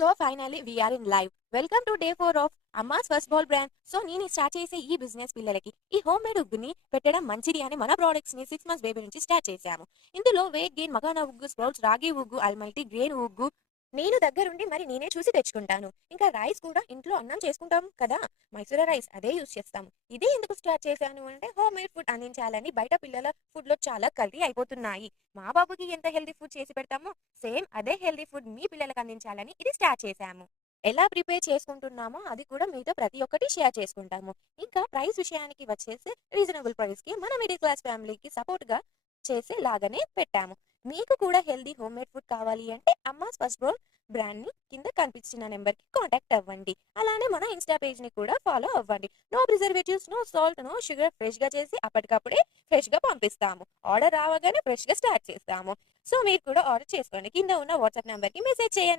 So finally we are in live. Welcome to day 4 of Amma's first ball brand. So నేను start చేసే ఈ business పిల్లలకి ఈ హోమ్ మేడ్ ఉగ్గుని పెట్టడం మంచిది అని మన ప్రోడక్ట్స్ ని 6 మంత్స్ బేబీ నుంచి స్టార్ట్ చేశాము. ఇందులో వెయిట్ గెయిన్ మగానా ఉగ్గు, స్ప్రౌట్స్ రాగి ఉగ్గు, అల్మల్టీ గ్రెయిన్ ఉగ్గు నేను దగ్గరుండి మరి నేనే చూసి తెచ్చుకుంటాను. ఇంకా రైస్ కూడా ఇంట్లో అన్నం చేసుకుంటాం కదా, మైసూరా రైస్ అదే యూజ్ చేస్తాము. ఇదే ఎందుకు స్టార్ట్ చేశాను అంటే హోమ్ మేడ్ ఫుడ్ అందించాలని. బయట పిల్లల ఫుడ్ లో చాలా కల్తీ అయిపోతున్నాయి. మా బాబుకి ఎంత హెల్తీ ఫుడ్ చేసి పెడతామో సేమ్ అదే హెల్తీ ఫుడ్ మీ పిల్లలకు అందించాలని ఇది స్టార్ట్ చేశాము. ఎలా ప్రిపేర్ చేసుకుంటున్నామో అది కూడా మీతో ప్రతి ఒక్కటి షేర్ చేసుకుంటాము. ఇంకా ప్రైస్ విషయానికి వచ్చేసి రీజనబుల్ ప్రైస్ కి మన మిడిల్ క్లాస్ ఫ్యామిలీకి సపోర్ట్ గా చేసే లాగానే పెట్టాము. మీకు కూడా హెల్దీ హోమ్ మేడ్ ఫుడ్ కావాలి అంటే అమ్మాస్ ఫస్ట్ బౌల్ బ్రాండ్ ని కింద కనిపించిన నెంబర్ కి కాంటాక్ట్ అవ్వండి. అలానే మన ఇన్స్టా పేజ్ ని కూడా ఫాలో అవ్వండి. No preservatives, no salt, no sugar, fresh గా చేసి అప్పటికప్పుడే ఫ్రెష్ గా పంపిస్తాము. ఆర్డర్ రావగానే ఫ్రెష్ గా స్టార్ట్ చేస్తాము. సో మీరు కూడా ఆర్డర్ చేసుకోండి. కింద ఉన్న వాట్సాప్ నెంబర్ కి మెసేజ్ చేయండి.